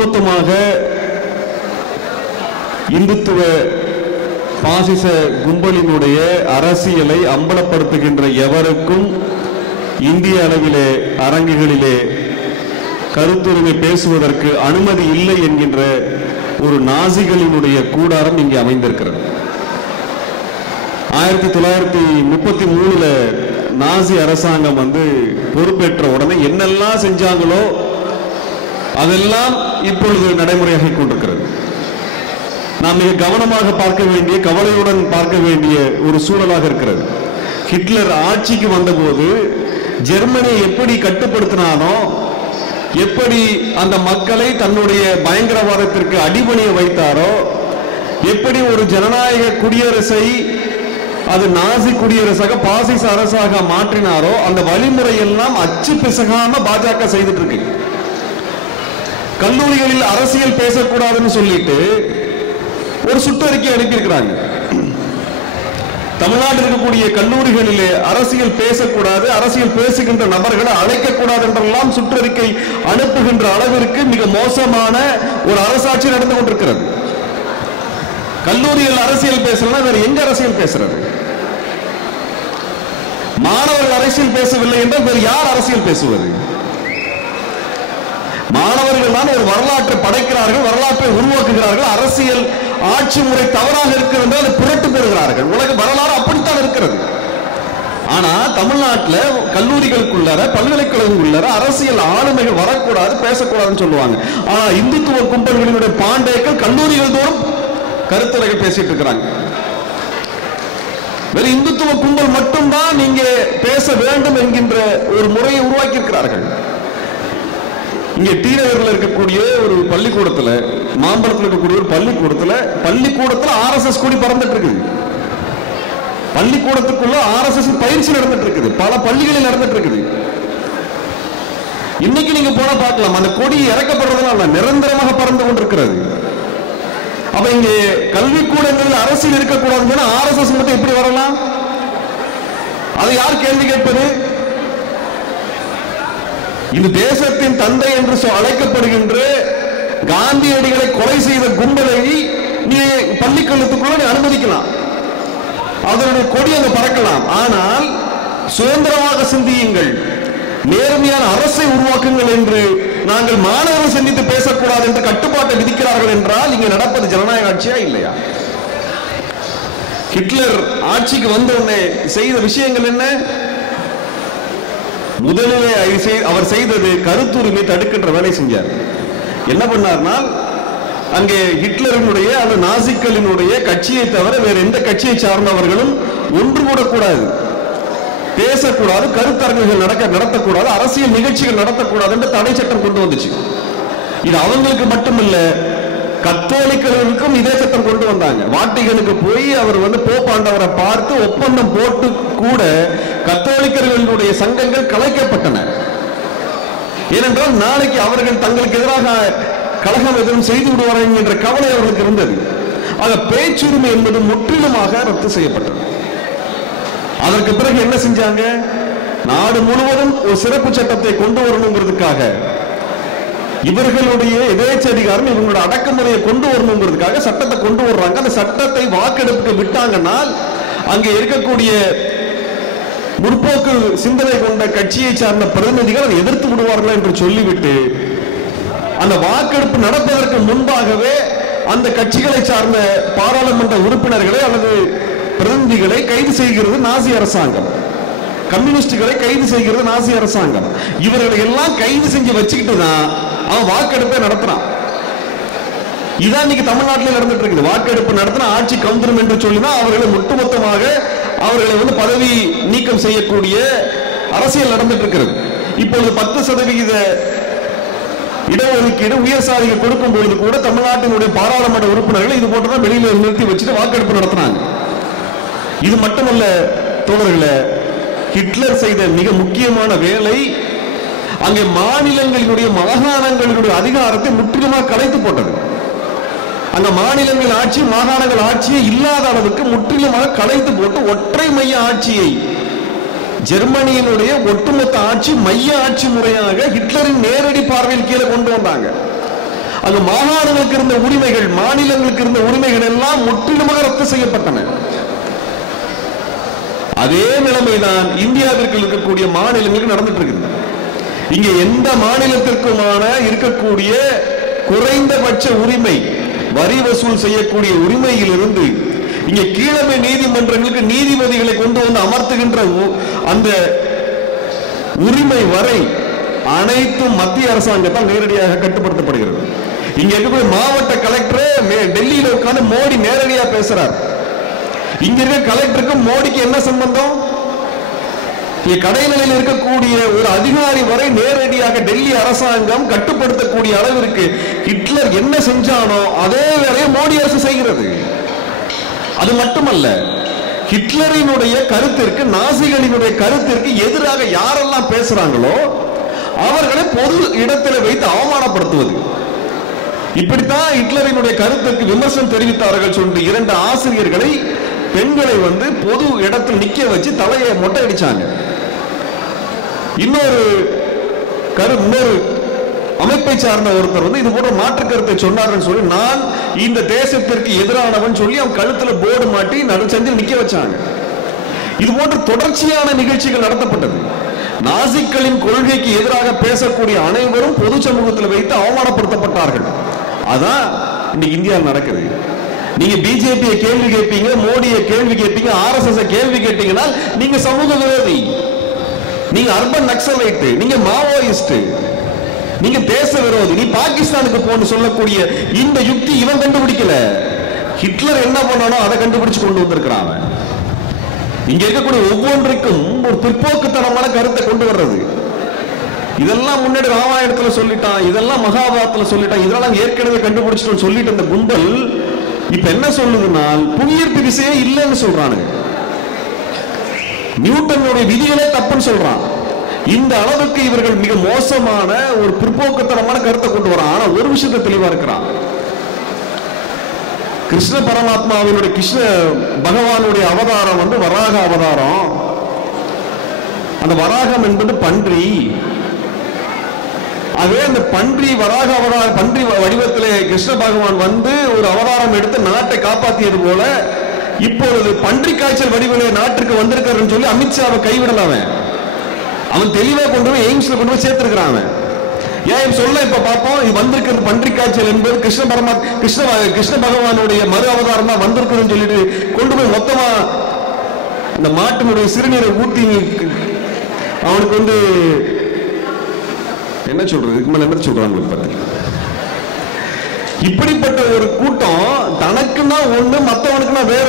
ஒட்டுமொத்தமாக இந்துத்துவ பாசிச கும்பலினுடைய அரசியலை அம்பலப்படுத்துகின்ற எவருக்கும் இந்திய அளவிலே அரங்குகளிலே கருத்துரிமை பேசுவதற்கு அனுமதி இல்லை என்கின்ற ஒரு நாசிகளினுடைய கூடாரம் இங்கே அமைந்திருக்கிறது. ஆயிரத்தி தொள்ளாயிரத்தி முப்பத்தி மூணுல நாசி அரசாங்கம் வந்து பொறுப்பேற்ற உடனே என்னெல்லாம் செஞ்சாங்களோ அதெல்லாம் இப்பொழுது நடைமுறையாகிக் கொண்டிருக்கிறது. நாம் மிக கவனமாக பார்க்க வேண்டிய கவலையுடன் பார்க்க வேண்டிய ஒரு சூழலாக இருக்கிறது. ஹிட்லர் ஆட்சிக்கு வந்தபோது ஜெர்மனியை எப்படி கட்டுப்படுத்தினானோ எப்படி அந்த மக்களை தன்னுடைய பயங்கரவாதத்திற்கு அடிபணிய வைத்தாரோ எப்படி ஒரு ஜனநாயக குடியரசை அது நாசி குடியரசாக பாசிச அரசாக மாற்றினாரோ அந்த வழிமுறையெல்லாம் அச்சு பிசகாம பாஜக செய்துட்டு இருக்கு. கல்லூரிகளில் அரசியல் பேசக்கூடாதுன்னு சொல்லிட்டு ஒரு சுற்றறிக்கை அனுப்பியிருக்கிறாங்க. தமிழ்நாட்டில் இருக்கக்கூடிய கல்லூரிகளிலே அரசியல் பேசக்கூடாது அரசியல் பேசுகின்ற நபர்களை அழைக்கக்கூடாது என்றெல்லாம் சுற்றறிக்கை அனுப்புகின்ற அளவிற்கு மிக மோசமான ஒரு அரசாட்சி நடந்து கொண்டிருக்கிறது. கல்லூரியில் அரசியல் பேசலாம் வேற எங்க அரசியல் பேசுறது? மாணவர்கள் அரசியல் பேசவில்லை என்றால் வேறு யார் அரசியல் பேசுவது? மாணவர்கள் தான் ஒரு வரலாற்றை படைக்கிறார்கள் வரலாற்றை உருவாக்குகிறார்கள் அரசியல் ஆட்சி முறை தவறாக இருக்கிறது அதை புரட்டு பெறுகிறார்கள் உலக வரலாறு அப்படித்தான் இருக்கிறது. ஆனா தமிழ்நாட்டில் கல்லூரிகளுக்குள்ளார பல்கலைக்கழகங்களுள்ளார அரசியல் ஆளுமைகள் வரக்கூடாது பேசக்கூடாதுன்னு சொல்லுவாங்க. ஆனா இந்துத்துவ கும்பல்களினுடைய பாண்டேக்கள் கல்லூரிகள் தோறும் கருத்துரைகள் பேசிட்டு இருக்கிறாங்க. வெறும் இந்துத்துவ கும்பல் மட்டும்தான் நீங்க பேச வேண்டும் என்கின்ற ஒரு முறையை உருவாக்கி இருக்கிறார்கள் இங்க டி நகர்ல இருக்கக்கூடிய ஒரு பள்ளிக்கூடத்துல மாம்பழத்துல இருக்கக்கூடிய ஒரு பள்ளிக்கூடத்துல பள்ளிக்கூடத்துல ஆர்எஸ்எஸ் கூடி பறந்துட்டு இருக்குது. பள்ளிக்கூடத்துக்குள்ள ஆர்எஸ்எஸ் பயிற்சி நடந்துட்டு இருக்குது. பல பள்ளிகளில் நடந்துட்டு இருக்குது. இன்னைக்கு நீங்க போனா பார்க்கலாம். அந்த கொடி இறக்கப்படுறதுனால நிரந்தரமாக பறந்து கொண்டிருக்கிறது. அப்ப இங்கே கல்விக்கூடங்களில் அரசியல் இருக்கக்கூடாதுன்னு ஆர்எஸ்எஸ் மட்டும் எப்படி வரலாம்? அதை யார் கேள்வி கேட்பது? இது தேசத்தின் தந்தை என்று சொ- அழைக்கப்படுகின்ற காந்தியடிகளை கொலை செய்த கும்பலை நீ பள்ளிக்கல்லத்துக்குள்ள நீ அனுமதிக்கலாம். அதனுடைய கொடி அங்க பறக்கலாம். ஆனால் சுதந்திரமாக சிந்தியுங்கள். நேர்மையான அரசை உருவாக்குங்கள் என்று நாங்கள் மாணவர்கள் சிந்தித்து பேசக்கூடாது என்று கட்டுப்பாட்டை விதிக்கிறார்கள் என்றால் இங்க நடப்பது ஜனநாயக ஆட்சியா இல்லையா? ஹிட்லர் ஆட்சிக்கு வந்த உடனே செய்த விஷயங்கள் என்ன? முதலிலே அவர் செய்- அவர் செய்தது கருத்துரிமை தடுக்கின்ற வேலை செஞ்சார். என்ன பண்ணார்னா அங்கே ஹிட்லரினுடைய அந்த நாசிக்களினுடைய கட்சியை தவிர வேற எந்த கட்சியை சார்ந்தவர்களும் ஒன்று கூடக்கூடாது. பேசக்கூடாது கருத்தரங்குகள் நடக்க நடத்தக்கூடாது அரசியல் நிகழ்ச்சிகள் நடத்தக்கூடாது என்று தடை சட்டம் கொண்டு வந்துச்சு. இது அவங்களுக்கு மட்டுமல்ல கத்தோலிக்கர்களுக்கும் இதே சட்டம் கொண்டு வந்தாங்க. வாட்டிகனுக்கு போய் அவர் வந்து போப்பாண்டவரை பார்த்து ஒப்பந்தம் போட்டு கூட கத்தோலிக்கர்களுடைய சங்கங்கள் கலைக்கப்பட்டன. ஏனென்றால் நாளைக்கு அவர்கள் தங்களுக்கு எதிராக கலகம் எதுவும் செய்து விடுவார்கள் என்ற கவலை அவர்களுக்கு இருந்தது. ஆக பேச்சுரிமை என்பது முற்றிலுமாக ரத்து செய்யப்பட்டது. அதற்கு பிறகு என்ன செஞ்சாங்க? நாடு முழுவதும் ஒரு சிறப்பு சட்டத்தை கொண்டு வரணுங்கிறதுக்காக இவர்களுடைய எதேச்சதிகாரம் இவங்களோட அடக்குமுறையை கொண்டு வரணுங்கிறதுக்காக சட்டத்தை கொண்டு வர்றாங்க. அந்த சட்டத்தை வாக்கெடுப்புக்கு விட்டாங்கன்னா அங்கே இருக்கக்கூடிய முற்போக்கு சிந்தனை கொண்ட கட்சியை சார்ந்த பிரதிநிதிகள் அதை எதிர்த்து விடுவார்கள் என்று சொல்லிவிட்டு அந்த வாக்கெடுப்பு நடப்பதற்கு முன்பாகவே அந்த கட்சிகளை சார்ந்த பாராளுமன்ற உறுப்பினர்களை அல்லது பிரதிநிதிகளை கைது செய்கிறது நாசி அரசாங்கம். கம்யூனிஸ்டுகளை கைது செய்கிறது நாசி அரசாங்கம். இவர்களை எல்லாம் கைது செஞ்சு வச்சுக்கிட்டு தான் அவன் வாக்கெடுப்பை நடத்துறான். இதான் இன்னைக்கு தமிழ்நாட்டில் நடந்துட்டு இருக்குது. வாக்கெடுப்பு நடத்தின ஆட்சி கவுந்தரும் என்று சொல்லினா அவர்களை ஒட்டுமொத்தமாக அவர்களை வந்து பதவி நீக்கம் செய்யக்கூடிய அரசியல் நடந்துட்டு இருக்கிறது. இப்பொழுது பத்து சதவிகித இடஒதுக்கீடு உயர் சாதிக்கு கொடுக்கும் பொழுது கூட தமிழ்நாட்டினுடைய பாராளுமன்ற உறுப்பினர்கள் இது போட்டுதான் வெளியில நிறுத்தி வச்சுட்டு வாக்கெடுப்பு நடத்தினாங்க. இது மட்டுமல்ல தோழர்களை ஹிட்லர் செய்த மிக முக்கியமான வேலை அங்கே மாநிலங்களினுடைய மாகாணங்களினுடைய அதிகாரத்தை முற்றிலுமாக கலைத்து போட்டது. அந்த மாநிலங்கள் ஆட்சி மாகாணங்கள் ஆட்சியை இல்லாத அளவுக்கு முற்றிலுமாக கலைத்து போட்டு ஒற்றை மைய ஆட்சியை ஜெர்மனியினுடைய ஒட்டுமொத்த ஆட்சி மைய ஆட்சி முறையாக ஹிட்லரின் நேரடி பார்வையில் கீழே கொண்டு வந்தாங்க. அங்க மாகாணங்களுக்கு இருந்த உரிமைகள் மாநிலங்களுக்கு இருந்த உரிமைகள் எல்லாம் முற்றிலுமாக ரத்து செய்யப்பட்டன. அதே நிலைமைதான் இந்தியாவிற்கு இருக்கக்கூடிய மாநிலங்களுக்கு நடந்துட்டு இருக்குது. இங்க எந்த மாநிலத்திற்குமான இருக்கக்கூடிய குறைந்தபட்ச உரிமை வரி வசூல் செய்யக்கூடிய உரிமையிலிருந்து இங்க கீழமை நீதிமன்றங்களுக்கு நீதிபதிகளை கொண்டு வந்து அமர்த்துகின்ற அந்த உரிமை வரை அனைத்தும் மத்திய அரசாங்கத்தால் நேரடியாக கட்டுப்படுத்தப்படுகிறது. இங்க இருக்கக்கூடிய மாவட்ட கலெக்டரே மே- டெல்லியில உட்காந்து மோடி நேரடியா பேசுறார். இங்க இருக்க கலெக்டருக்கும் மோடிக்கு என்ன சம்பந்தம்? கடைநிலையில் இருக்கக்கூடிய ஒரு அதிகாரி வரை நேரடியாக டெல்லி அரசாங்கம் கட்டுப்படுத்தக்கூடிய அளவிற்கு ஹிட்லர் என்ன செஞ்சானோ அதே வேலையை மோடி அரசு செய்கிறது. அது மட்டுமல்ல ஹிட்லரினுடைய கருத்திற்கு நாசிகளினுடைய கருத்திற்கு எதிராக யாரெல்லாம் பேசுறாங்களோ அவர்களை பொது இடத்தில் வைத்து அவமானப்படுத்துவது. இப்படித்தான் ஹிட்லரினுடைய கருத்துக்கு விமர்சனம் தெரிவித்தார்கள் சொல்லிட்டு இரண்டு ஆசிரியர்களை பெண்களை வந்து பொது இடத்தில் நிக்க வச்சு தலையை மொட்டை அடிச்சாங்க. இன்னொரு கரு இன்னொரு அமைப்பை சார்ந்த ஒருத்தர் வந்து இது போன்ற மாற்று கருத்தை சொன்னார்கள் சொல்லி நான் இந்த தேசத்திற்கு எதிரானவன் சொல்லி அவன் கழுத்துல போர்டு மாட்டி நடுச்சந்தில் செஞ்சு நிக்க வச்சாங்க. இது போன்ற தொடர்ச்சியான நிகழ்ச்சிகள் நடத்தப்பட்டது. நாசிக்களின் கொள்கைக்கு எதிராக பேசக்கூடிய அனைவரும் பொது சமூகத்தில் வைத்து அவமானப்படுத்தப்பட்டார்கள். அதான் இன்னைக்கு இந்தியாவில் நடக்குது. நீங்க பிஜேபியை கேள்வி கேட்பீங்க மோடியை கேள்வி கேட்பீங்க ஆர்எஸ்எஸ் கேள்வி கேட்டீங்கன்னா நீங்க சமூக விரோதி. நீங்க அர்பன் நக்சலைட் நீங்க மாவோயிஸ்ட் நீங்க தேச விரோதி நீ பாகிஸ்தானுக்கு போன்னு சொல்லக்கூடிய இந்த யுக்தி இவன் கண்டுபிடிக்கல. ஹிட்லர் என்ன பண்ணானோ அதை கண்டுபிடிச்சு கொண்டு வந்திருக்கிறான் அவன். இங்க இருக்கக்கூடிய ஒவ்வொன்றுக்கும் ஒரு பிற்போக்குத்தனமான கருத்தை கொண்டு வர்றது. இதெல்லாம் முன்னாடி ராமாயணத்துல சொல்லிட்டான் இதெல்லாம் மகாபாரதத்துல சொல்லிட்டான் இதெல்லாம் ஏற்கனவே கண்டுபிடிச்சிட்டோம் சொல்லிட்டு இந்த கும்பல் இப்ப என்ன சொல்லுதுன்னா புவியீர்ப்பு விசையே இல்லைன்னு சொல்றானுங்க. நியூட்டனுடைய விதிகளே தப்புன்னு சொல்றான். இந்த அளவுக்கு இவர்கள் மிக மோசமான ஒரு பிற்போக்குத்தனமான கருத்தை கொண்டு வரான். ஆனா ஒரு விஷயத்தை தெளிவா இருக்கிறான். கிருஷ்ண பரமாத்மாவினுடைய கிருஷ்ண பகவானுடைய அவதாரம் வந்து வராக அவதாரம். அந்த வராகம் என்பது பன்றி. அதே அந்த பன்றி வராக அவதார பன்றி வடிவத்திலே கிருஷ்ண பகவான் வந்து ஒரு அவதாரம் எடுத்து நாட்டை காப்பாத்தியது போல இப்பொழுது பன்றி காய்ச்சல் வடிவிலே நாட்டுக்கு வந்திருக்காருன்னு சொல்லி அமித்ஷாவை கைவிடல அவன். அவன் தெளிவா கொண்டு போய் எய்ம்ஸ்ல கொண்டு போய் சேர்த்திருக்கிறான் அவன். ஏன் சொல்ல இப்ப பார்ப்போம். இது வந்திருக்கிறது பன்றி காய்ச்சல் என்பது கிருஷ்ண பரமா கிருஷ்ண கிருஷ்ண பகவானுடைய மறு அவதாரம் தான் வந்திருக்குதுன்னு சொல்லிட்டு கொண்டு போய் மொத்தமா இந்த மாட்டினுடைய சிறுநீரை ஊத்தி அவனுக்கு வந்து என்ன சொல்றது? இதுக்கு மேல என்ன சொல்றாங்க இப்படிப்பட்ட ஒரு கூட்டம் தனக்குன்னா ஒண்ணு மத்தவனுக்குன்னா வேற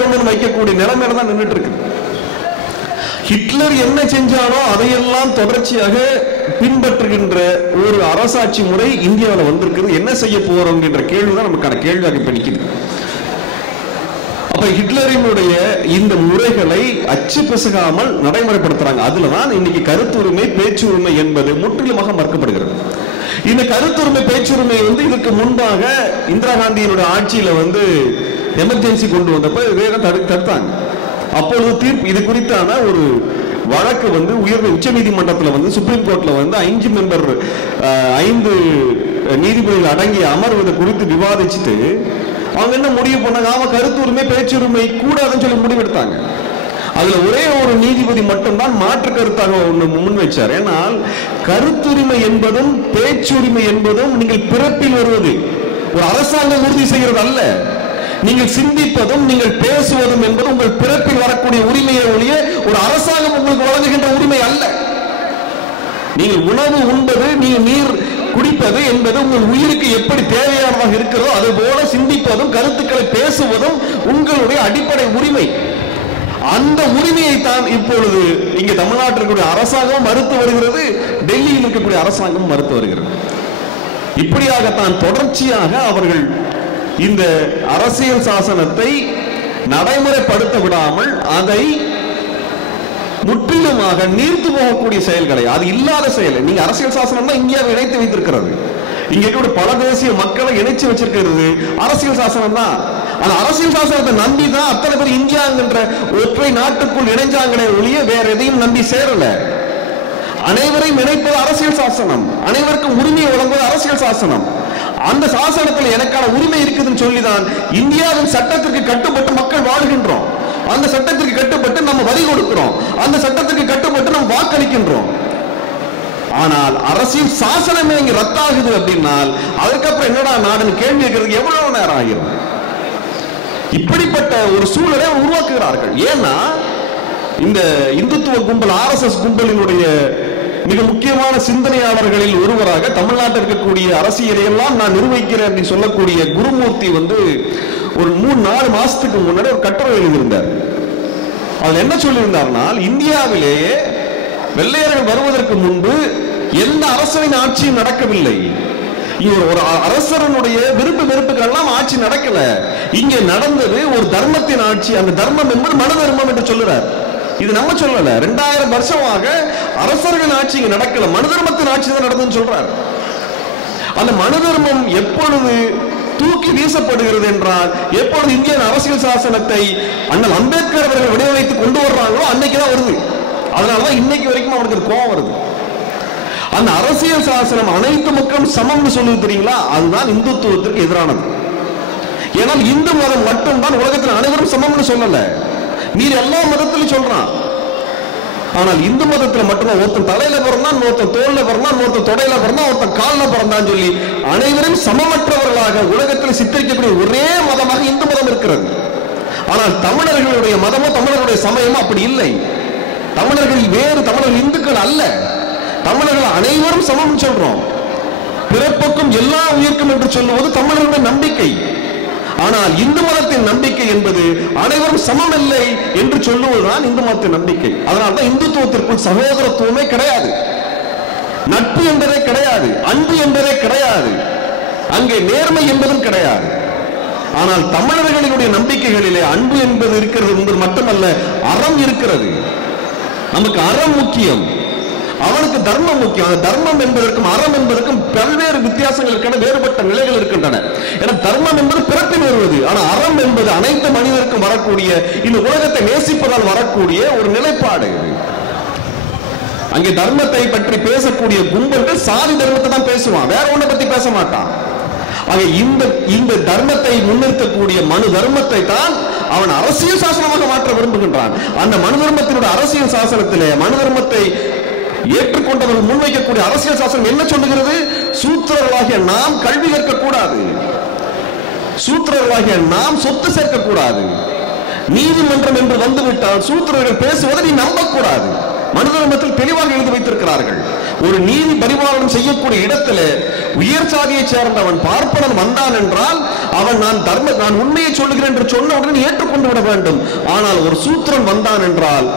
நிலைமையில தான் நின்றுட்டு இருக்கு ஹிட்லர் என்ன செஞ்சாரோ அதையெல்லாம் தொடர்ச்சியாக பின்பற்றுகின்ற ஒரு அரசாட்சி முறை இந்தியாவில் வந்திருக்குது. என்ன செய்ய போறோம் என்ற கேள்வி தான் நமக்கான கேள்வியாக இப்ப நிக்குது. அப்ப ஹிட்லரினுடைய இந்த முறைகளை அச்சு பிசகாமல் நடைமுறைப்படுத்துறாங்க. அதுலதான் இன்னைக்கு கருத்துரிமை பேச்சுரிமை என்பது முற்றிலுமாக மறுக்கப்படுகிறது. இந்த கருத்துரிமை பேச்சுரிமை வந்து இதுக்கு முன்பாக இந்திரா காந்தியினுடைய ஆட்சியில வந்து எமர்ஜென்சி கொண்டு வந்தப்ப வேகம் தடு தடுத்தாங்க. அப்பொழுது தீர்ப்பு இது குறித்தான ஒரு வழக்கு வந்து உயர்ந்த உச்ச நீதிமன்றத்தில் வந்து சுப்ரீம் கோர்ட்ல வந்து ஐந்து மெம்பர் ஐந்து நீதிபதிகள் அடங்கிய அமர்வு இதை குறித்து விவாதிச்சுட்டு அவங்க என்ன முடிவு பண்ணாங்க? அவன் கருத்துரிமை பேச்சுரிமை கூடாதுன்னு சொல்லி முடிவெடுத்தாங்க. அதுல ஒரே ஒரு நீதிபதி மட்டும்தான் மாற்று கருத்தாக ஒண்ணு முன் வச்சார். ஏனால் கருத்துரிமை என்பதும் பேச்சுரிமை என்பதும் நீங்கள் பிறப்பில் வருவது ஒரு அரசாங்கம் உறுதி செய்கிறது அல்ல. நீங்கள் சிந்திப்பதும் நீங்கள் பேசுவதும் என்பது உங்கள் பிறப்பில் வரக்கூடிய உரிமையை ஒழிய ஒரு அரசாங்கம் உங்களுக்கு வழங்குகின்ற உரிமை அல்ல. நீங்கள் உணவு உண்பது நீங்கள் நீர் குடிப்பது என்பது உங்கள் உயிருக்கு எப்படி தேவையானதாக இருக்கிறதோ அது போல சிந்திப்பதும் கருத்துக்களை பேசுவதும் உங்களுடைய அடிப்படை உரிமை. அந்த உரிமையை தான் இப்பொழுது இங்க தமிழ்நாட்டில் இருக்கக்கூடிய அரசாங்கம் மறுத்து வருகிறது டெல்லியில் இருக்கக்கூடிய அரசாங்கம் மறுத்து வருகிறது. இப்படியாகத்தான் தொடர்ச்சியாக அவர்கள் இந்த அரசியல் சாசனத்தை நடைமுறைப்படுத்த விடாமல் அதை முற்றிலுமாக நீர்த்து போகக்கூடிய செயல்களை அது இல்லாத செயல். நீங்க அரசியல் சாசனம் தான் இந்தியாவை இணைத்து வைத்திருக்கிறது. இங்க கூட பல தேசிய மக்களை இணைச்சு வச்சிருக்கிறது அரசியல் சாசனம் தான். அந்த அரசியல் சாசனத்தை நம்பி தான் அத்தனை பேர் இந்தியாங்கிற ஒற்றை நாட்டுக்குள் இணைஞ்சாங்களே ஒழிய வேற எதையும் நம்பி சேரல. அனைவரையும் இணைப்பது அரசியல் சாசனம். அனைவருக்கும் உரிமையை வழங்குவது அரசியல் சாசனம். அந்த சாசனத்தில் எனக்கான உரிமை இருக்குதுன்னு சொல்லிதான் இந்தியாவின் சட்டத்திற்கு கட்டுப்பட்டு மக்கள் வாழ்கின்றோம். அந்த சட்டத்திற்கு கட்டுப்பட்டு நம்ம வரி கொடுக்கிறோம். அந்த சட்டத்திற்கு கட்டுப்பட்டு நம்ம வாக்களிக்கின்றோம். ஆனால் அரசியல் சாசனமே இங்க ரத்தாகுது அப்படின்னால் அதுக்கப்புறம் என்னடா நாடுன்னு கேள்வி கேட்கறதுக்கு எவ்வளவு நேரம் ஆகிரும்? இப்படிப்பட்ட ஒரு சூழலை உருவாக்குகிறார்கள். ஏன்னா இந்த இந்துத்துவ கும்பல் ஆர்எஸ்எஸ் கும்பலினுடைய மிக முக்கியமான சிந்தனையாளர்களில் ஒருவராக தமிழ்நாட்டில் இருக்கக்கூடிய அரசியலை எல்லாம் நான் நிர்வகிக்கிறேன் அப்படின்னு சொல்லக்கூடிய குருமூர்த்தி வந்து ஒரு மூணு நாலு மாசத்துக்கு முன்னாடி ஒரு கட்டுரை எழுதியிருந்தார். அதுல என்ன சொல்லியிருந்தார்னா இந்தியாவிலேயே வெள்ளையர்கள் வருவதற்கு முன்பு எந்த அரசரின் ஆட்சியும் நடக்கவில்லை. இவர் ஒரு அ- அரசரனுடைய விருப்பு வெறுப்புக்கெல்லாம் ஆட்சி நடக்கல. இங்கே நடந்தது ஒரு தர்மத்தின் ஆட்சி. அந்த தர்மம் என்பது மன தர்மம் என்று சொல்லுறார். இது நம்ம சொல்லல. ரெண்டாயிரம் வருஷமாக அரசர்கள் ஆட்சி இங்க நடக்கல. மனு தர்மத்தின் ஆட்சி தான் நடந்ததுன்னு சொல்றார். அந்த மனு தர்மம் எப்பொழுது தூக்கி வீசப்படுகிறது என்றால் எப்பொழுது இந்திய அரசியல் சாசனத்தை அண்ணல் அம்பேத்கர் அவர்கள் வடிவமைத்து கொண்டு வர்றாங்களோ அன்னைக்கு தான் வருது. அதனாலதான் இன்னைக்கு வரைக்கும் அவனுக்கு கோபம் வருது. அந்த அரசியல் சாசனம் அனைத்து மக்களும் சமம்னு சொல்லுது தெரியுங்களா? அதுதான் இந்துத்துவத்திற்கு எதிரானது. ஏன்னா இந்து மதம் மட்டும்தான் உலகத்தில் அனைவரும் சமம்னு சொல்லல. நீர் எல்லா மதத்திலும் சொல்றான். ஆனால் இந்து மதத்துல மட்டும்தான் ஒருத்தன் தலையில பிறந்தான் ஒருத்தன் தோல்ல பிறந்தான் ஒருத்தன் தொடையில பிறந்தான் ஒருத்தன் கால்ல பிறந்தான் சொல்லி அனைவரும் சமமற்றவர்களாக உலகத்தில் சித்தரிக்கக்கூடிய ஒரே மதமாக இந்து மதம் இருக்கிறது. ஆனால் தமிழர்களுடைய மதமோ தமிழர்களுடைய சமயமோ அப்படி இல்லை. தமிழர்கள் வேறு தமிழர்கள் இந்துக்கள் அல்ல. தமிழர்கள் அனைவரும் சமம் சொல்றோம். பிறப்புக்கும் எல்லா உயிர்க்கும் என்று சொல்லுவது தமிழர்களுடைய நம்பிக்கை. ஆனால் இந்து மதத்தின் நம்பிக்கை என்பது அனைவரும் சமம் இல்லை என்று சொல்லுவதுதான் இந்து மதத்தின் நம்பிக்கை. அதனால்தான் இந்துத்துவத்திற்குள் சகோதரத்துவமே கிடையாது. நட்பு என்பதே கிடையாது. அன்பு என்பதே கிடையாது. அங்கே நேர்மை என்பதும் கிடையாது. ஆனால் தமிழர்களினுடைய நம்பிக்கைகளிலே அன்பு என்பது இருக்கிறது என்பது மட்டுமல்ல அறம் இருக்கிறது. நமக்கு அறம் முக்கியம். அவனுக்கு தர்மம் முக்கியம். அந்த தர்மம் என்பதற்கும் அறம் என்பதற்கும் பல்வேறு வித்தியாசங்களுக்கான வேறுபட்ட நிலைகள் இருக்கின்றன. என தர்மம் என்பது பிறப்பில் வருவது. ஆனால் அறம் என்பது அனைத்து மனிதருக்கும் வரக்கூடிய இந்த உலகத்தை நேசிப்பதால் வரக்கூடிய ஒரு நிலைப்பாடு. அங்கே தர்மத்தை பற்றி பேசக்கூடிய கும்பல்கள் சாதி தர்மத்தை தான் பேசுவான். வேற ஒன்றை பத்தி பேச மாட்டான். ஆக இந்த இந்த தர்மத்தை முன்னிறுத்தக்கூடிய மனு தர்மத்தை தான் அவன் அரசியல் சாசனமாக மாற்ற விரும்புகின்றான். அந்த மனு தர்மத்தினுடைய அரசியல் சாசனத்திலே மனு தர்மத்தை ஏற்றுக்கொண்டவர்கள் முன்வைக்கக்கூடிய அரசியல் சாசனம் என்ன சொல்லுகிறது? சூத்திரர்களாகிய நாம் கல்வி கற்க கூடாது சூத்திரர்களாகிய நாம் சொத்து சேர்க்க கூடாது நீதிமன்றம் என்று வந்துவிட்டால் சூத்திரர்கள் பேசுவதை நீ நம்பக்கூடாது. மனுதர்மத்தில் தெளிவாக எழுதி வைத்திருக்கிறார்கள். ஒரு நீதி பரிபாலனம் செய்யக்கூடிய இடத்திலே உயர் சாதியை சேர்ந்தவன் பார்ப்பனன் வந்தான் என்றால் அவன் நான் தர்ம நான் உண்மையை சொல்லுகிறேன் என்று சொன்ன உடனே ஏற்றுக்கொண்டு விட வேண்டும். ஆனால் ஒரு சூத்திரன் வந்தான் என்றால்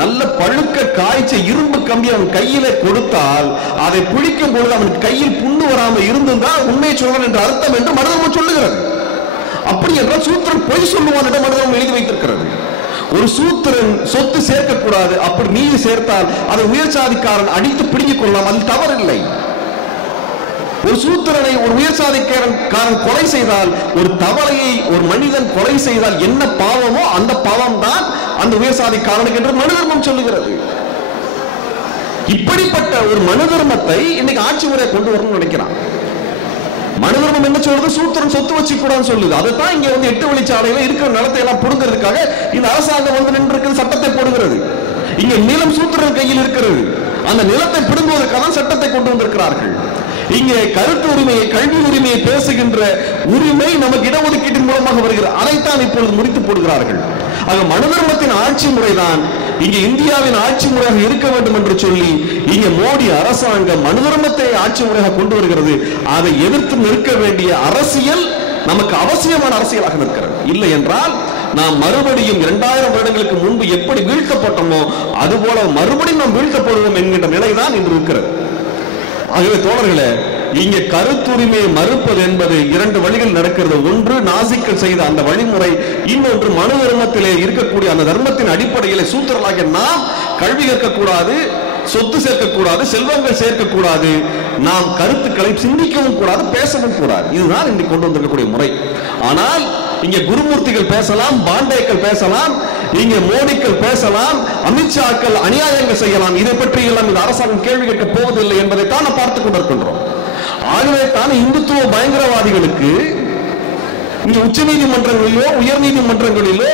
நல்ல பழுக்க காய்ச்ச இரும்பு கம்பி அவன் கையில கொடுத்தால் அதை பிடிக்கும் பொழுது அவன் கையில் புண்ணு வராமல் இருந்திருந்தால் உண்மையை சொல்வான் என்ற அர்த்தம் என்று மனிதர்மம் சொல்லுகிறது. அப்படி என்றால் சூத்திரன் பொய் சொல்லுவான் என்று மனிதர்மம் எழுதி வைத்திருக்கிறது. ஒரு சூத்திரன் சொத்து சேர்க்கக்கூடாது அப்படி நீதி சேர்த்தால் அதை உயர் சாதிக்காரன் அடித்து பிடுங்கிக் கொள்ளலாம் அதில் தவறில்லை. ஒரு சூத்திரனை ஒரு உயர் சாதிக்காரன் காரன் கொலை செய்தால் ஒரு தவளையை ஒரு மனிதன் கொலை செய்தால் என்ன பாவமோ அந்த பாவம் தான் அந்த உயர் சாதிக்காரனுக்கு என்று மனு தர்மம் சொல்லுகிறது. இப்படிப்பட்ட ஒரு மனு தர்மத்தை இன்னைக்கு ஆட்சி முறையை கொண்டு வரணும்னு நினைக்கிறான். மனு தர்மம் என்ன சொல்றது சூத்திரன் சொத்து வச்சு கூடாதுன்னு சொல்லுது. அதைத்தான் இங்க வந்து எட்டு வழிச்சாலையில இருக்கிற நிலத்தை எல்லாம் புடுங்கிறதுக்காக இந்த அரசாங்கம் வந்து நின்று இருக்கிற சட்டத்தை போடுகிறது. இங்க நிலம் சூத்திரன் கையில் இருக்கிறது. அந்த நிலத்தை பிடுங்குவதற்காக சட்டத்தை கொண்டு வந்திருக்கிறார்கள். இங்கே கருத்து உரிமையை கல்வி உரிமையை பேசுகின்ற உரிமை நமக்கு இடஒதுக்கீட்டின் மூலமாக வருகிறது. அதைத்தான் இப்பொழுது முடித்து போடுகிறார்கள். ஆக மனதர்மத்தின் ஆட்சி முறைதான் இங்கே இந்தியாவின் ஆட்சி முறையாக இருக்க வேண்டும் என்று சொல்லி இங்கே மோடி அரசாங்கம் மனுதர்மத்தை ஆட்சி முறையாக கொண்டு வருகிறது. அதை எதிர்த்து நிற்க வேண்டிய அரசியல் நமக்கு அவசியமான அரசியலாக நிற்கிறது. இல்லை என்றால் நாம் மறுபடியும் இரண்டாயிரம் வருடங்களுக்கு முன்பு எப்படி வீழ்த்தப்பட்டோமோ அதுபோல மறுபடியும் நாம் வீழ்த்தப்படுவோம் என்கின்ற நிலைதான் இன்று இருக்கிறது. ஆகவே தோழர்களே இங்கே கருத்துரிமையை மறுப்பது என்பது இரண்டு வழிகள் நடக்கிறது. ஒன்று நாசிக்கள் செய்த அந்த வழிமுறை இன்னொன்று மனு தர்மத்திலே இருக்கக்கூடிய அந்த தர்மத்தின் அடிப்படையிலே சூத்திரலாக நாம் கல்வி கற்கக்கூடாது சொத்து சேர்க்கக்கூடாது செல்வங்கள் சேர்க்கக்கூடாது நாம் கருத்துக்களை சிந்திக்கவும் கூடாது பேசவும் கூடாது. இதுதான் இன்றைக்கு கொண்டு வந்திருக்கக்கூடிய முறை. ஆனால் இங்க குருமூர்த்திகள் பேசலாம் பாண்டேக்கள் பேசலாம் இங்க மோடிக்கள் பேசலாம் அமித்ஷாக்கள் அநியாயங்கள் செய்யலாம். இதை பற்றி எல்லாம் இந்த அரசாங்கம் கேள்வி கேட்க போவதில்லை என்பதைத்தான் நாம் பார்த்துக் கொண்டிருக்கின்றோம். ஆகவே தான் இந்துத்துவ பயங்கரவாதிகளுக்கு இங்க உச்ச நீதிமன்றங்களிலோ உயர் நீதிமன்றங்களிலோ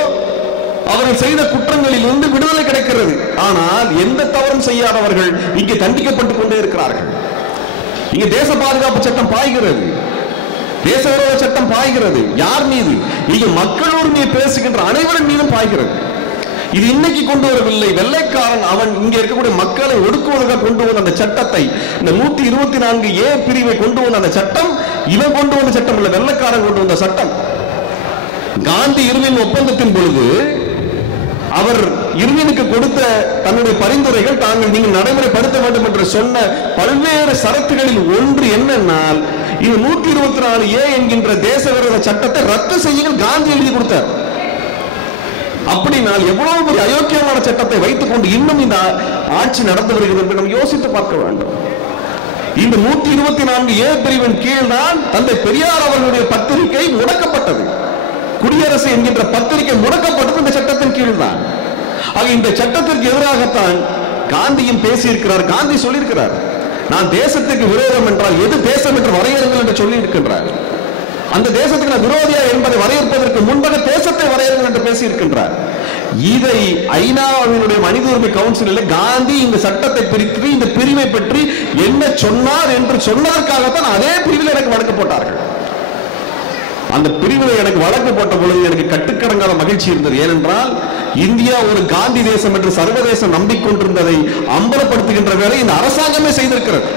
அவர்கள் செய்த குற்றங்களில் இருந்து விடுதலை கிடைக்கிறது. ஆனால் எந்த தவறும் செய்யாதவர்கள் இங்கே தண்டிக்கப்பட்டுக் கொண்டே இருக்கிறார்கள். இங்கே தேச பாதுகாப்பு சட்டம் பாய்கிறது. தேச விரோத சட்டம் பாய்கிறது. யார் மீது? நீங்க மக்கள் உரிமையை பேசுகின்ற அனைவரின் மீதும் பாய்கிறது. இது இன்னைக்கு கொண்டு வரவில்லை. வெள்ளைக்காரன் அவன் இங்க இருக்கக்கூடிய மக்களை ஒடுக்குவதற்காக கொண்டு வந்த அந்த சட்டத்தை இந்த நூத்தி இருபத்தி நான்கு ஏ பிரிவை கொண்டு வந்த அந்த சட்டம் இவன் கொண்டு வந்த சட்டம் இல்ல வெள்ளைக்காரன் கொண்டு வந்த சட்டம். காந்தி இருவின் ஒப்பந்தத்தின் பொழுது அவர் இருவினுக்கு கொடுத்த தன்னுடைய பரிந்துரைகள் தாங்கள் நீங்கள் நடைமுறைப்படுத்த வேண்டும் என்று சொன்ன பல்வேறு சரத்துகளில் ஒன்று என்னென்னால் இது நூற்றி இருபத்தி நாலு ஏ என்கின்ற தேச விரோத சட்டத்தை ரத்து செய்யுங்கள் காந்தி எழுதி கொடுத்தார். அப்படினால் எவ்வளவு பெரிய அயோக்கியமான சட்டத்தை வைத்துக் கொண்டு இன்னும் இந்த ஆட்சி நடந்து வருகிறது என்று நாம் யோசித்து பார்க்க வேண்டும். இந்த நூத்தி இருபத்தி நான்கு ஏ பிரிவின் கீழ் தான் தந்தை பெரியார் அவர்களுடைய பத்திரிகை முடக்கப்பட்டது. குடியரசு என்கின்ற பத்திரிகை முடக்கப்பட்டது இந்த சட்டத்தின் கீழ் தான் ஆக இந்த சட்டத்திற்கு எதிராகத்தான் காந்தியும் பேசியிருக்கிறார் காந்தி சொல்லியிருக்கிறார். நான் தேசத்துக்கு விரோதம் என்றால் எது தேசம் என்று வரையறுங்கள் என்று சொல்லி இருக்கின்றார் அந்த தேசத்துக்கு நான் விரோதியா என்பதை வரையறுப்பதற்கு முன்பாக தேசத்தை வரையறுங்கள் என்று பேசியிருக்கின்றார். இதை ஐநாவினுடைய மனித உரிமை கவுன்சிலில் காந்தி இந்த சட்டத்தை பிரித்து இந்த பிரிவை பற்றி என்ன சொன்னார் என்று சொன்னதற்காகத்தான் அதே பிரிவில் எனக்கு வழக்கு போட்டார்கள் அந்த பிரிவில் எனக்கு வழக்கு போட்ட பொழுது எனக்கு கட்டுக்கடங்காத மகிழ்ச்சி இருந்தது. ஏனென்றால் இந்தியா ஒரு காந்தி தேசம் என்று சர்வதேசம் நம்பிக்கொண்டிருந்ததை அம்பலப்படுத்துகின்ற வேலை இந்த அரசாங்கமே செய்திருக்கிறது.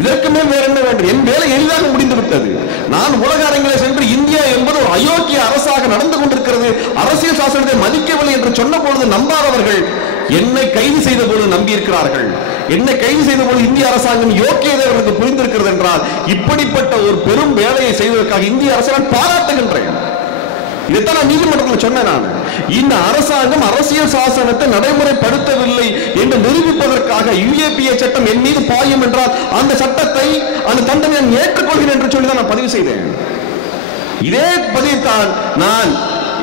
இதற்குமே வேற என்ன வேண்டும்? என் வேலை எளிதாக முடிந்து விட்டது. நான் உலக அரங்கிலே சென்று இந்தியா என்பது ஒரு அயோக்கிய அரசாக நடந்து கொண்டிருக்கிறது. அரசியல் சாசனத்தை மதிக்கவில்லை என்று சொன்ன பொழுது நம்பாதவர்கள் என்னை கைது செய்த போது நம்பியிருக்கிறார்கள். என்னை கைது செய்த போது இந்திய அரசாங்கம் யோக்கியதை என்றால் இப்படிப்பட்ட ஒரு பெரும் வேலையை செய்வதற்காக இந்திய அரசை பாராட்டுகின்றேன். இதைத்தான் நான் நீதிமன்றத்தில் சொன்னேன் நான். இந்த அரசாங்கம் அரசியல் சாசனத்தை நடைமுறைப்படுத்தவில்லை என்று நிரூபிப்பதற்காக யுஏபிஏ சட்டம் என் மீது பாயும் என்றால் அந்த சட்டத்தை அந்த தண்டனை நான் ஏற்றுக்கொள்கிறேன் என்று சொல்லி தான் நான் பதிவு செய்தேன். இதே பதிவுத்தான் நான்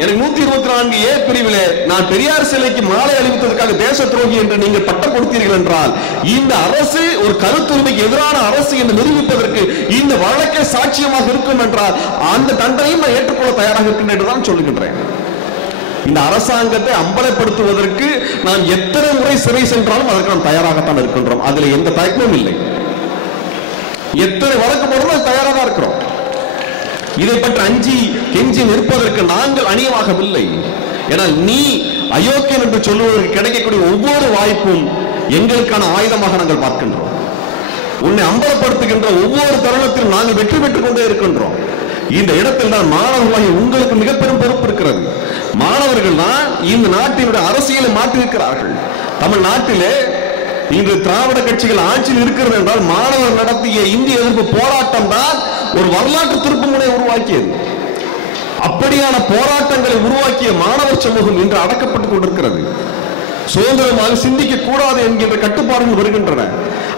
எனக்கு நூத்தி இருபத்தி நான்கு ஏ பிரிவிலே நான் பெரியார் சிலைக்கு மாலை அணிவித்ததற்காக தேச துரோகி என்று நீங்கள் பட்டம் கொடுத்தீர்கள் என்றால் இந்த அரசு ஒரு கருத்துரிமைக்கு எதிரான அரசு என்று நிரூபிப்பதற்கு இந்த வழக்கே சாட்சியமாக இருக்கும் என்றால் அந்த தண்டனையும் நான் ஏற்றுக்கொள்ள தயாராக இருக்கின்றேன் என்று தான் சொல்லுகின்றேன். இந்த அரசாங்கத்தை அம்பலப்படுத்துவதற்கு நாம் எத்தனை முறை சிறை சென்றாலும் அதற்கு நாம் தயாராகத்தான் இருக்கின்றோம். அதுல எந்த தயக்கமும் இல்லை. எத்தனை வழக்கு போடுறோம் தயாராக தான் இருக்கிறோம். இதை பற்றி அஞ்சி கெஞ்சி நிற்பதற்கு நாங்கள் அணியமாகவில்லை. ஏனால் நீ அயோக்கியன் என்று சொல்லுவதற்கு கிடைக்கக்கூடிய ஒவ்வொரு வாய்ப்பும் எங்களுக்கான ஆயுதமாக நாங்கள் பார்க்கின்றோம். உன்னை அம்பலப்படுத்துகின்ற ஒவ்வொரு தருணத்திலும் நாங்கள் வெற்றி பெற்றுக் கொண்டே இருக்கின்றோம். இந்த இடத்தில் தான் மாணவர்களாகி உங்களுக்கு மிக பெரும் பொறுப்பு இருக்கிறது. மாணவர்கள் தான் இந்த நாட்டினுடைய அரசியலை மாற்றியிருக்கிறார்கள். தமிழ்நாட்டிலே இன்று திராவிட கட்சிகள் ஆட்சியில் இருக்கிறது என்றால் மாணவர் நடத்திய இந்திய எதிர்ப்பு போராட்டம் தான் ஒரு வரலாற்று திருப்புமுனை உருவாக்கியது. அப்படியான போராட்டங்களை உருவாக்கிய மாணவர் சமூகம் இன்று அடக்கப்பட்டுக் கொண்டிருக்கிறது. சுதந்திரமாக சிந்திக்க கூடாது என்கின்ற கட்டுப்பாடுகள் வருகின்றன.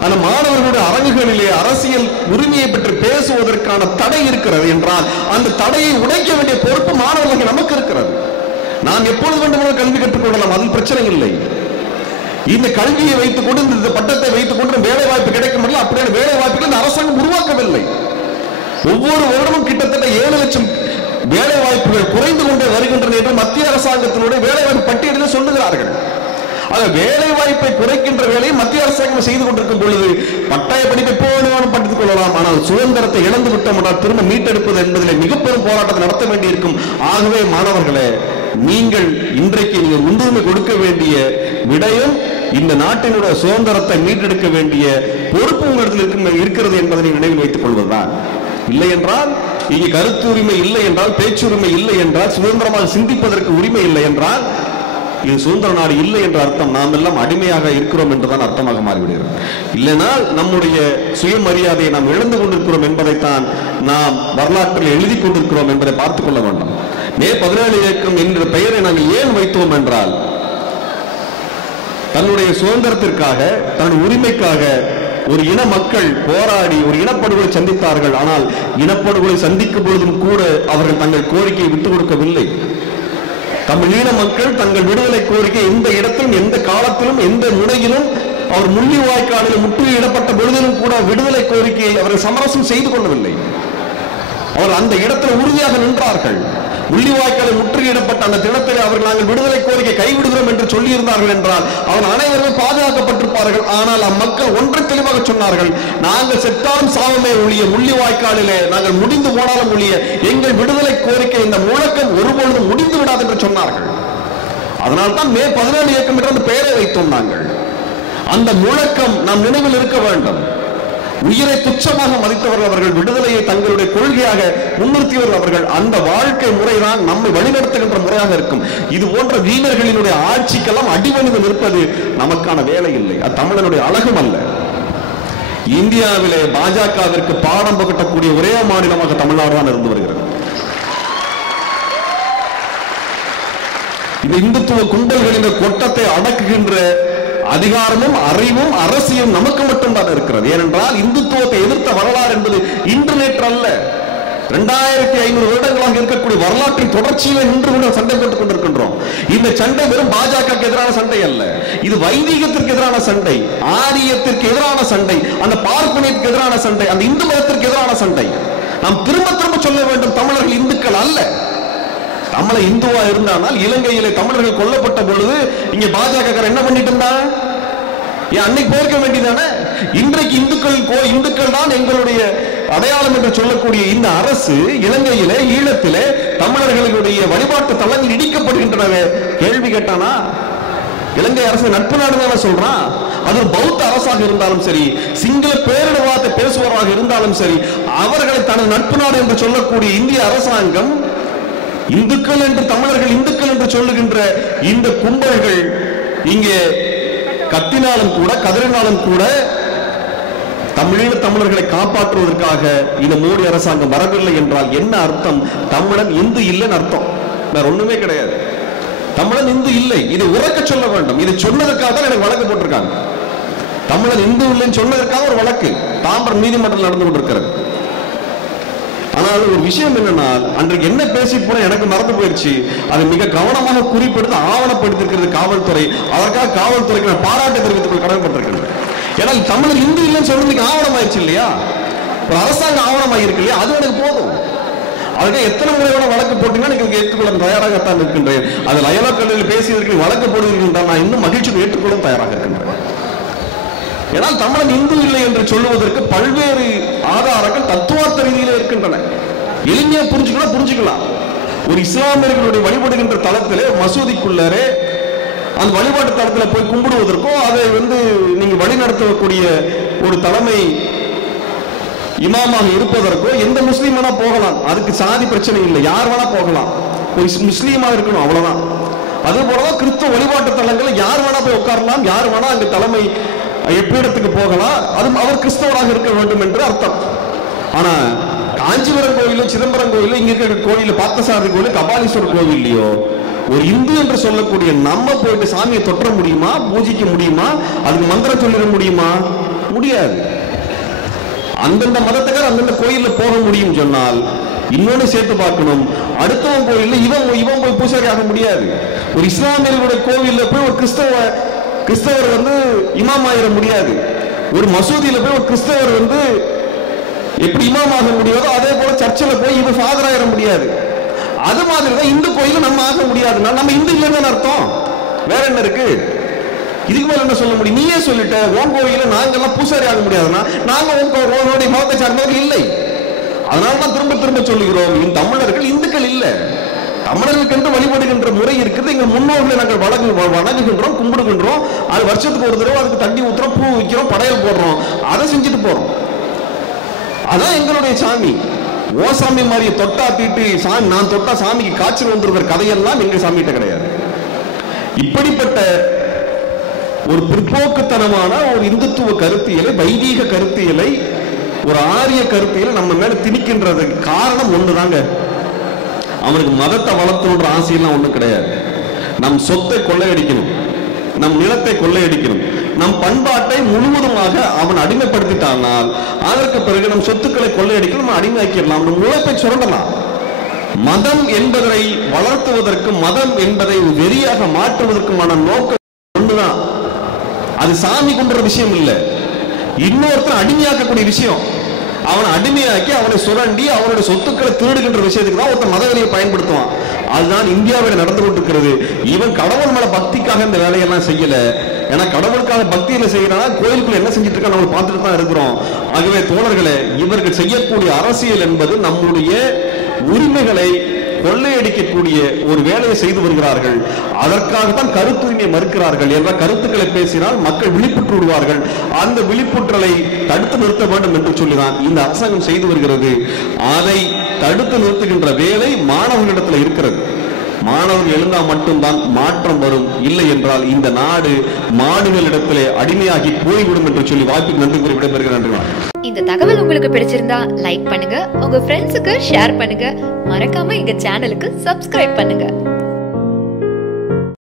அந்த மாணவர்களுடைய அரங்குகளிலே அரசியல் உரிமையை பற்றி பேசுவதற்கான தடை இருக்கிறது என்றால் அந்த தடையை உடைக்க வேண்டிய பொறுப்பு மாணவர்களுக்கு நமக்கு இருக்கிறது. நாம் எப்பொழுது வேண்டுமோ கல்வி கற்றுக்கொள்ளலாம் அதில் பிரச்சனை இல்லை. இந்த கல்வியை வைத்துக் கொண்டு இந்த பட்டத்தை வைத்துக் கொண்டு வேலை வாய்ப்பு கிடைக்கும் அப்படியான வேலை வாய்ப்புகள் இந்த அரசாங்கம் உருவாக்கவில்லை. ஒவ்வொரு வருடமும் கிட்டத்தட்ட ஏழு லட்சம் வேலை வாய்ப்புகள் குறைந்து கொண்டே வருகின்றன என்று மத்திய அரசாங்கத்தினுடைய வேலை வாய்ப்பு பட்டியலில் சொல்லுகிறார்கள். ஆக வேலை வாய்ப்பை குறைக்கின்ற வேலையை மத்திய அரசாங்கம் செய்து கொண்டிருக்கும் பொழுது பட்டாய படிப்பை எப்போ வேணுமானும் படித்துக் கொள்ளலாம். ஆனால் சுதந்திரத்தை இழந்து விட்டோம் என்றால் திரும்ப மீட்டெடுப்பது என்பதில் மிக பெரும் போராட்டத்தை நடத்த வேண்டியிருக்கும். ஆகவே மாணவர்களே நீங்கள் இன்றைக்கு நீங்கள் முன்னுரிமை கொடுக்க வேண்டிய விடயம் இந்த நாட்டினுடைய சுதந்திரத்தை மீட்டெடுக்க வேண்டிய பொறுப்பு உங்களிடத்தில் இருக்கும் இருக்கிறது என்பதை நினைவில் வைத்துக் கொள்வதுதான். இல்லை என்றால் இங்கே கருத்து உரிமை இல்லை என்றால் பேச்சுரிமை இல்லை என்றால் சுதந்திரமாக சிந்திப்பதற்கு உரிமை இல்லை என்றால் இது சுதந்திர நாடு இல்லை என்ற அர்த்தம் நாம் எல்லாம் அடிமையாக இருக்கிறோம் என்றுதான் அர்த்தமாக மாறிவிடுகிறது. இல்லைனால் நம்முடைய சுயமரியாதையை நாம் இழந்து கொண்டிருக்கிறோம் என்பதைத்தான் நாம் வரலாற்றில் எழுதி கொண்டிருக்கிறோம் என்பதை பார்த்துக் கொள்ள வேண்டும். மே பதினேழு இயக்கம் என்ற பெயரை நாங்கள் ஏன் வைத்தோம் என்றால் தன்னுடைய சுதந்திரத்திற்காக தன் உரிமைக்காக ஒரு இன மக்கள் போராடி ஒரு இனப்படுகொலை சந்தித்தார்கள். ஆனால் இனப்படுகொலை சந்திக்கும் பொழுதும் கூட அவர்கள் தங்கள் கோரிக்கையை விட்டுக் கொடுக்கவில்லை. தமிழீழ மக்கள் தங்கள் விடுதலை கோரிக்கை எந்த இடத்திலும் எந்த காலத்திலும் எந்த முறையிலும் அவர் முள்ளிவாய்க்காலில் முற்றுகையிடப்பட்ட பொழுதிலும் கூட விடுதலை கோரிக்கையை அவர்கள் சமரசம் செய்து கொள்ளவில்லை. அவர் அந்த இடத்தில் உறுதியாக நின்றார்கள். முள்ளிவாய்க்காலை முற்றுகையிடப்பட்ட அந்த தினத்தில் அவர்கள் நாங்கள் விடுதலை கோரிக்கை கைவிடுகிறோம் என்று சொல்லியிருந்தார்கள் என்றால் அவர் அனைவரும் பாதுகாக்கப்பட்டிருப்பார்கள். ஆனால் அம்மக்கள் ஒன்றை தெளிவாக சொன்னார்கள் நாங்கள் செத்தாலும் சாவமே ஒழிய முள்ளிவாய்க்காலிலே நாங்கள் முடிந்து போனாலும் ஒழிய எங்கள் விடுதலை கோரிக்கை இந்த முழக்கம் ஒருபொழுதும் முடிந்து விடாது என்று சொன்னார்கள். அதனால்தான் மே பதினேழு இயக்கம் என்ற அந்த பெயரை வைத்தோம் நாங்கள். அந்த முழக்கம் நம் நினைவில் இருக்க வேண்டும். உயிரை துச்சமாக மதித்தவர்கள் அவர்கள் விடுதலையை தங்களுடைய கொள்கையாக முன்னிறுத்தியவர்கள் அவர்கள் அந்த வாழ்க்கை முறைதான் நம்மை வழிநடத்துகின்ற முறையாக இருக்கும். இது போன்ற வீரர்களினுடைய ஆட்சிக்கெல்லாம் அடிபணிந்து நிற்பது நமக்கான வேலை இல்லை. அது தமிழனுடைய அழகும் அல்ல. இந்தியாவிலே பாஜகவிற்கு பாடம் புகட்டக்கூடிய ஒரே மாநிலமாக தமிழ்நாடு தான் இருந்து வருகிறது. இந்த இந்துத்துவ குண்டல்களின் கொட்டத்தை அடக்குகின்ற அதிகாரமும் அறிவும் அரசியலும் நமக்கு மட்டும்தான் இருக்கிறது. ஏனென்றால் இந்துத்துவத்தை எதிர்த்த வரலாறு என்பது இன்று நேற்று அல்ல. இரண்டாயிரத்தி ஐநூறு வருடங்களாக இருக்கக்கூடிய வரலாற்றின் தொடர்ச்சியில நின்று கொண்டு சண்டை போட்டுக் கொண்டிருக்கின்றோம். இந்த சண்டை வெறும் பாஜக எதிரான சண்டை அல்ல. இது வைதிகத்திற்கு எதிரான சண்டை ஆரியத்திற்கு எதிரான சண்டை அந்த பார்ப்பனியத்துக்கு எதிரான சண்டை அந்த இந்து மதத்திற்கு எதிரான சண்டை. நாம் திரும்ப திரும்ப சொல்ல வேண்டும் தமிழர்கள் இந்துக்கள் அல்ல. தமிழ இந்துவா இருந்தானால் இலங்கையில தமிழர்கள் கொல்லப்பட்ட பொழுது இங்க பாஜக என்ன பண்ணிட்டு இருந்தா ஏன் அன்னைக்கு போயிருக்க வேண்டியதானே? இன்றைக்கு இந்துக்கள் கோ- இந்துக்கள் தான் எங்களுடைய அடையாளம் என்று சொல்லக்கூடிய இந்த அரசு இலங்கையிலே ஈழத்தில தமிழர்களுடைய வழிபாட்டு தலங்கள் இடிக்கப்படுகின்றன கேள்வி கேட்டானா? இலங்கை அரசு நட்பு நாடு தானே சொல்றான். அது பௌத்த அரசாக இருந்தாலும் சரி சிங்கள பேரிடவாத பேசுபவராக இருந்தாலும் சரி அவர்களை தனது நட்பு நாடு என்று சொல்லக்கூடிய இந்திய அரசாங்கம் இந்துக்கள் என்று தமிழர்கள் இந்துக்கள் என்று சொல்லுகின்ற இந்த கும்பல்கள் இங்கே கத்தினாலும் கூட கதறினாலும் கூட தமிழீழ தமிழர்களை காப்பாற்றுவதற்காக இந்த மோடி அரசாங்கம் வரவில்லை என்றால் என்ன அர்த்தம்? தமிழன் இந்து இல்லைன்னு அர்த்தம். வேற ஒண்ணுமே கிடையாது. தமிழன் இந்து இல்லை. இதை உறக்க சொல்ல வேண்டும். இதை சொன்னதற்காக தான் எனக்கு வழக்கு போட்டிருக்காங்க. தமிழன் இந்து இல்லைன்னு சொன்னதற்காக ஒரு வழக்கு. தாம்பரம் நீதிமன்றத்தில் நடந்து கொண்டிருக்கிறது. ஆனால் ஒரு விஷயம் என்னன்னா அன்றைக்கு என்ன பேசி போன எனக்கு மறந்து போயிடுச்சு. அதை மிக கவனமாக குறிப்பிடுத்து ஆவணப்படுத்திருக்கிறது காவல்துறை. அதற்காக காவல்துறைக்கு நான் பாராட்டு தெரிவித்துக் கொள்ள கடமைப்பட்டிருக்கிறேன் ஏன்னா தமிழர் இந்து இல்லைன்னு சொல்றதுக்கு ஆவணம் ஆயிடுச்சு இல்லையா? ஒரு அரசாங்க ஆவணமாக இருக்கு இல்லையா? அது எனக்கு போதும். அதுக்கு எத்தனை முறை வேணா வழக்கு போட்டீங்கன்னா எனக்கு ஏற்றுக்கொள்ள தயாராகத்தான் இருக்கின்றேன். அதில் அயலா கல்வியில் பேசியதற்கு வழக்கு போடுவீர்கள் நான் இன்னும் மகிழ்ச்சியை ஏற்றுக்கொள்ள தயாராக இருக்கின்றேன். ஏன்னால் தமிழன் இந்து இல்லை என்று சொல்லுவதற்கு பல்வேறு ஆதாரங்கள் தத்துவார்த்த ரீதியில இருக்கின்றன. எளிமையா புரிஞ்சுக்கலாம் புரிஞ்சுக்கலாம். ஒரு இஸ்லாமியர்களுடைய வழிபடுகின்ற தளத்திலே மசூதிக்குள்ளரே அந்த வழிபாட்டு தளத்தில் போய் கும்பிடுவதற்கும் அதை வந்து நீங்க வழி நடத்தக்கூடிய ஒரு தலைமை இமாமாக இருப்பதற்கோ எந்த முஸ்லீம் வேணா போகலாம். அதுக்கு சாதி பிரச்சனை இல்லை. யார் வேணா போகலாம். ஒரு முஸ்லீமா இருக்கணும் அவ்வளவுதான். அதே போலதான் கிறிஸ்துவ வழிபாட்டு தலங்கள்ல யார் வேணா போய் உட்காரலாம் யார் வேணா அங்க தலைமை எப்பீடத்துக்கு போகலாம்? அது அவர் கிறிஸ்தவராக இருக்க வேண்டும் என்று அர்த்தம். ஆனா காஞ்சிபுரம் கோயிலும் சிதம்பரம் கோயிலும் இங்க இருக்கிற கோயில் பார்த்தசாரதி கோயில் கபாலீஸ்வரர் கோவில்லையோ ஒரு இந்து என்று சொல்லக்கூடிய நம்ம போயிட்டு சாமியை தொற்ற முடியுமா? பூஜிக்க முடியுமா? அதுக்கு மந்திரம் சொல்லிட முடியுமா? முடியாது. அந்தந்த மதத்துக்கார அந்தந்த கோயில்ல போக முடியும் சொன்னால் இன்னொன்னு சேர்த்து பார்க்கணும். அடுத்தவன் கோயில்ல இவன் இவன் போய் பூசாரி ஆக முடியாது. ஒரு இஸ்லாமியர்களுடைய கோவில்ல போய் ஒரு கிறிஸ்தவ கிறிஸ்தவர் வந்து இமாம் ஆயிட முடியாது. ஒரு மசூதியில போய் ஒரு கிறிஸ்தவர் வந்து எப்படி இமாம் ஆக முடியாதோ அதே போல சர்ச்சில் போய் இவன் ஃபாதர் ஆயிட முடியாது. அது மாதிரி தான் இந்து கோயிலும் நம்ம ஆக முடியாதுன்னா நம்ம இந்து இல்லைன்னு அர்த்தம்? வேற என்ன இருக்கு? இதுக்கு மேல என்ன சொல்ல முடியும்? நீயே சொல்லிட்ட உன் கோயில நாங்கெல்லாம் பூசாரி ஆக முடியாதுன்னா நாங்க உன் உன்னுடைய மதத்தை சார்ந்தவர்கள் இல்லை. அதனால தான் திரும்ப திரும்ப சொல்லுகிறோம். தமிழர்கள் இந்துக்கள் இல்லை. தமிழர்களுக்கு என்று வழிபடுகின்ற முறை இருக்குது. எங்க முன்னோர்களை நாங்கள் வழங்கு வ- வணங்குகின்றோம் கும்பிடுகின்றோம். அது வருஷத்துக்கு ஒரு தடவை அதுக்கு தண்ணி ஊத்துறோம் பூ வைக்கிறோம் படையல் போடுறோம். அதை செஞ்சுட்டு போறோம். அதான் எங்களுடைய சாமி. ஓ சாமி மாதிரி தொட்டா தீட்டு சாமி நான் தொட்டா சாமிக்கு காய்ச்சல் வந்துருக்கிற கதையெல்லாம் எங்க சாமிகிட்ட கிடையாது. இப்படிப்பட்ட ஒரு பிற்போக்குத்தனமான ஒரு இந்துத்துவ கருத்தியலை வைதீக கருத்தியலை ஒரு ஆரிய கருத்தியலை நம்ம மேல திணிக்கின்றதுக்கு காரணம் ஒண்ணுதாங்க. அவனுக்கு மதத்தை வளர்த்தணுன்ற ஆசையெல்லாம் ஒன்றும் கிடையாது. நம் சொத்தை கொள்ளையடிக்கணும். நம் நிலத்தை கொள்ளையடிக்கணும். நம் பண்பாட்டை முழுவதுமாக அவன் அடிமைப்படுத்திட்டானால் அதற்கு பிறகு நம் சொத்துக்களை கொள்ளையடிக்க நம்ம அடிமையாக்கிடலாம். நம் உழைப்பை சுரண்டலாம். மதம் என்பதை வளர்த்துவதற்கு மதம் என்பதை வெறியாக மாற்றுவதற்குமான நோக்கம் ஒன்றுதான் அது சாமி கும்பிடுற விஷயம் இல்லை. இன்னொருத்தர் அடிமையாக்கக்கூடிய விஷயம். அவனை அடிமையாக்கி அவனை சுரண்டி அவனுடைய சொத்துக்களை திருடுகின்ற விஷயத்துக்கு தான் ஒருத்தன் மதவெளியை பயன்படுத்துவான். அதுதான் இந்தியாவில் நடந்து கொண்டிருக்கிறது. இவன் கடவுள் மேல பக்திக்காக இந்த வேலையெல்லாம் செய்யல. ஏன்னா கடவுளுக்காக பக்தியில செய்யறானா கோயிலுக்குள்ள என்ன செஞ்சுட்டு இருக்கா நம்ம பார்த்துட்டு தான் இருக்கிறோம். ஆகவே தோழர்களே இவர்கள் செய்யக்கூடிய அரசியல் என்பது நம்முடைய உரிமைகளை கொள்ளையடிக்கக்கூடிய ஒரு வேலையை செய்து வருகிறார்கள். அதற்காகத்தான் கருத்துரிமை மறுக்கிறார்கள் என்ற கருத்துக்களை பேசினால் மக்கள் விழிப்புற்று விடுவார்கள். அந்த விழிப்புற்றலை தடுத்து நிறுத்த வேண்டும் என்று சொல்லிதான் இந்த அரசாங்கம் செய்து வருகிறது. அதை தடுத்து நிறுத்துகின்ற வேலை மாணவர்களிடத்தில் இருக்கிறது. மாணவர்கள் எழுந்தால் மட்டும்தான் மாற்றம் வரும். இல்லை என்றால் இந்த நாடு மாடுகளிடத்திலே அடிமையாகி போய்விடும் என்று சொல்லி வாய்ப்பு நன்றி கூறி விடைபெறுகிறேன். நன்றி இந்த தகவல் உங்களுக்கு பிடிச்சிருந்தா லைக் பண்ணுங்க. உங்க ஃப்ரெண்ட்ஸுக்கு ஷேர் பண்ணுங்க. மறக்காம எங்க சேனலுக்கு சப்ஸ்கிரைப் பண்ணுங்க.